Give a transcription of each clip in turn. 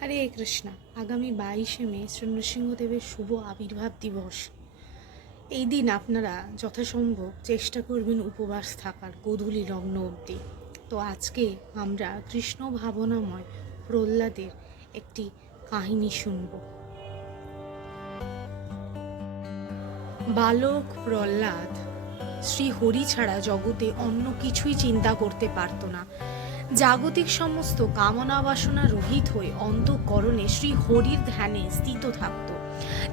হরে কৃষ্ণা, আগামী বাইশে মে শ্রী নৃসিংহদেবের শুভ আবির্ভাব দিবস। এই দিন আপনারা যথাসম্ভব চেষ্টা করবেন উপবাস থাকার গোধূলি লগ্ন অবধি। তো আজকে আমরা কৃষ্ণ ভাবনাময় প্রহ্লাদের একটি কাহিনী শুনব। বালক প্রহ্লাদ শ্রী হরি ছাড়া জগতে অন্য কিছুই চিন্তা করতে পারত না। জাগতিক সমস্ত কামনা বাসনা রহিত হয়ে অন্তঃকরণে শ্রী হরির ধ্যানে স্থিত থাকত।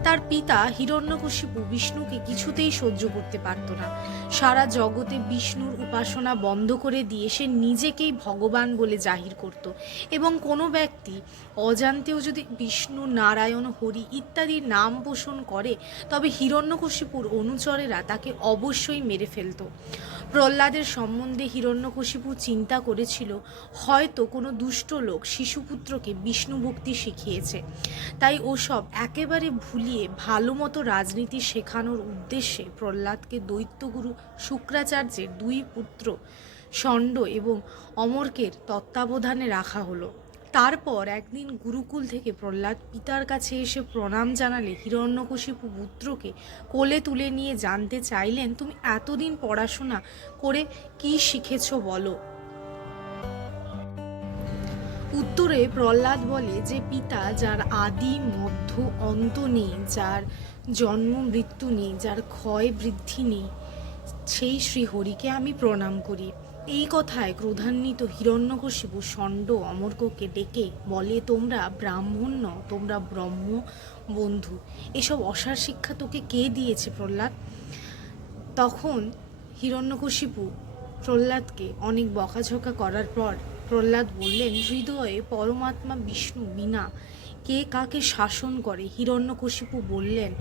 তার পিতা হিরণ্যকশিপু বিষ্ণুকে কিছুতেই সহ্য করতে পারত না। সারা জগতে বিষ্ণুর উপাসনা বন্ধ করে দিয়ে সে নিজেকেই ভগবান বলে জাহির করত এবং কোনো ব্যক্তি অজান্তেও যদি বিষ্ণু, নারায়ণ, হরি ইত্যাদির নাম পোষণ করে, তবে হিরণ্যকশিপুর অনুচরেরা তাকে অবশ্যই মেরে ফেলত। প্রহ্লাদের সম্বন্ধে হিরণ্যকশিপু চিন্তা করেছিল, হয়তো কোনো দুষ্ট লোক শিশুপুত্রকে বিষ্ণু ভক্তি শিখিয়েছে। তাই ওসব একেবারে ভুলিয়ে ভালো মতো রাজনীতি শেখানোর উদ্দেশ্যে প্রহ্লাদকে দৈত্যগুরু শুক্রাচার্যের দুই পুত্র ষণ্ড এবং অমরকের তত্ত্বাবধানে রাখা হলো। তারপর একদিন গুরুকুল থেকে প্রহ্লাদ পিতার কাছে এসে প্রণাম জানালে হিরণ্যকশিপু পুত্রকে কোলে তুলে নিয়ে জানতে চাইলেন, তুমি এতদিন পড়াশোনা করে কি শিখেছ বলো? উত্তরে প্রহ্লাদ বলে যে পিতা যার আদি মধ্য অন্ত নেই, যার জন্ম মৃত্যু নেই, যার ক্ষয় বৃদ্ধি নেই, সেই শ্রীহরিকে আমি প্রণাম করি। এই কথায় ক্রোধান্বিত হিরণ্যকশিপু ষণ্ড অমর্ককে ডেকে বলে, তোমরা ব্রাহ্মণ ন তোমরা ব্রহ্ম বন্ধু, এসব অসার শিক্ষা তোকে কে দিয়েছে প্রহ্লাদ? তখন হিরণ্যকশিপু প্রহ্লাদকে অনেক বকাঝকা করার পর প্রহ্লাদ বললেন, হৃদয়ে পরমাত্মা বিষ্ণু বিনা। কে কাকে শাসন করে? হিরণ্যকশিপু বললেন,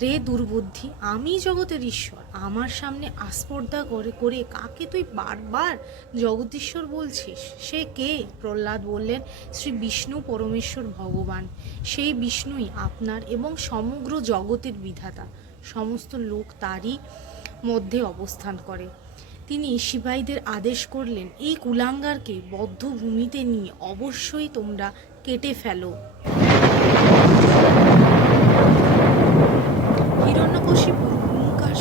রে দুর্বুদ্ধি, আমি জগতের ঈশ্বর। আমার সামনে আস্পর্ধা করে করে কাকে তুই বারবার জগদীশ্বর বলছিস? সে কে? প্রহ্লাদ বললেন, শ্রী বিষ্ণু পরমেশ্বর ভগবান। সেই বিষ্ণুই আপনার এবং সমগ্র জগতের বিধাতা। সমস্ত লোক তারই মধ্যে অবস্থান করে। তিনি সিপাহীদের আদেশ করলেন, এই কুলাঙ্গারকে বদ্ধ ভূমিতে নিয়ে অবশ্যই তোমরা কেটে ফেলো।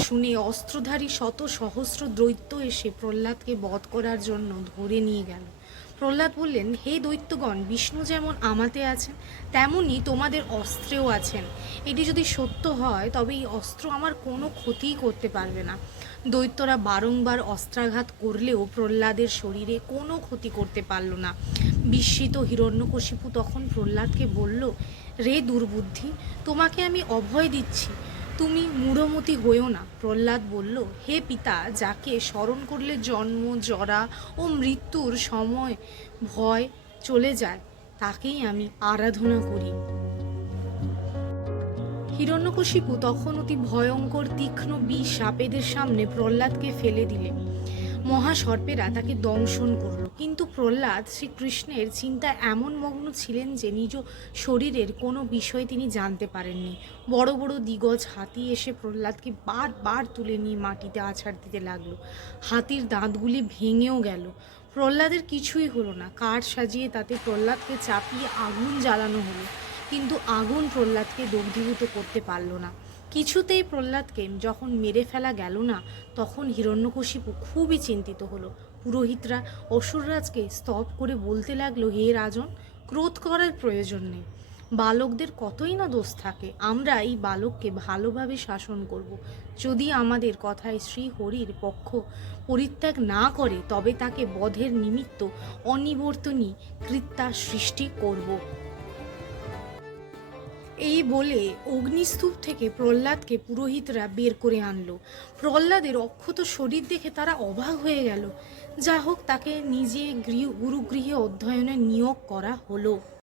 শুনে অস্ত্রধারী শত সহস্র দৈত্য এসে প্রহ্লাদকে বধ করার জন্য ধরে নিয়ে গেল। প্রহ্লাদ বললেন, হে দৈত্যগণ, বিষ্ণু যেমন আমাতে আছেন, তেমনি তোমাদের অস্ত্রেও আছেন। এটি যদি সত্য হয়, তবে এই অস্ত্র আমার কোনো ক্ষতিই করতে পারবে না। দৈত্যরা বারংবার অস্ত্রাঘাত করলেও প্রহ্লাদের শরীরে কোনো ক্ষতি করতে পারল না। বিস্মিত হিরণ্যকশিপু তখন প্রহ্লাদকে বলল, রে দুর্বুদ্ধি, তোমাকে আমি অভয় দিচ্ছি। তুমি মূঢ়মতি হয়েও না, প্রহ্লাদ বলল। হে পিতা, যাকে স্মরণ করলে জন্ম, জরা ও মৃত্যুর সময় ভয় চলে যায়, তাকেই আমি আরাধনা করি। হিরণ্যকশিপু তখন অতি ভয়ঙ্কর, তীক্ষ্ণ বিষ সাপেদের সামনে প্রহ্লাদকে ফেলে দিলে। মহাসর্পেরা তাকে দংশন করল। কিন্তু প্রহ্লাদ শ্রীকৃষ্ণের চিন্তায় এমন মগ্ন ছিলেন যে নিজ শরীরের কোনো বিষয় তিনি জানতে পারেননি। বড় বড় দিগজ হাতি এসে প্রহ্লাদকে বারবার তুলে নিয়ে মাটিতে আছাড় দিতে লাগল। হাতির দাঁতগুলি ভেঙেও গেল। প্রহ্লাদের কিছুই হলো না। কাঠ সাজিয়ে তাতে প্রহ্লাদকে চাপিয়ে আগুন জ্বালানো হলো। কিন্তু আগুন প্রহ্লাদকে দগ্ধীভূত করতে পারল না। কিছুতেই প্রহ্লাদকে যখন মেরে ফেলা গেল না, তখন হিরণ্যকশিপু খুবই চিন্তিত হলো। পুরোহিতরা অসুররাজকে স্তব করে বলতে লাগল, হে রাজন, ক্রোধ করার প্রয়োজন নেই। বালকদের কতই না দোষ থাকে, আমরা এই বালককে ভালোভাবে শাসন করব। যদি আমাদের কথায় শ্রী হরির পক্ষ পরিত্যাগ না করে, তবে তাকে বধের নিমিত্ত অনিবর্তনী কৃত্যা সৃষ্টি করব। এই বলে অগ্নিস্তূপ থেকে প্রহ্লাদকে পুরোহিতরা বের করে আনলো। প্রহ্লাদের অক্ষত শরীর দেখে তারা অবাক হয়ে গেল। যা হোক তাকে নিজে গৃহ গুরুগৃহে অধ্যয়নে নিয়োগ করা হলো।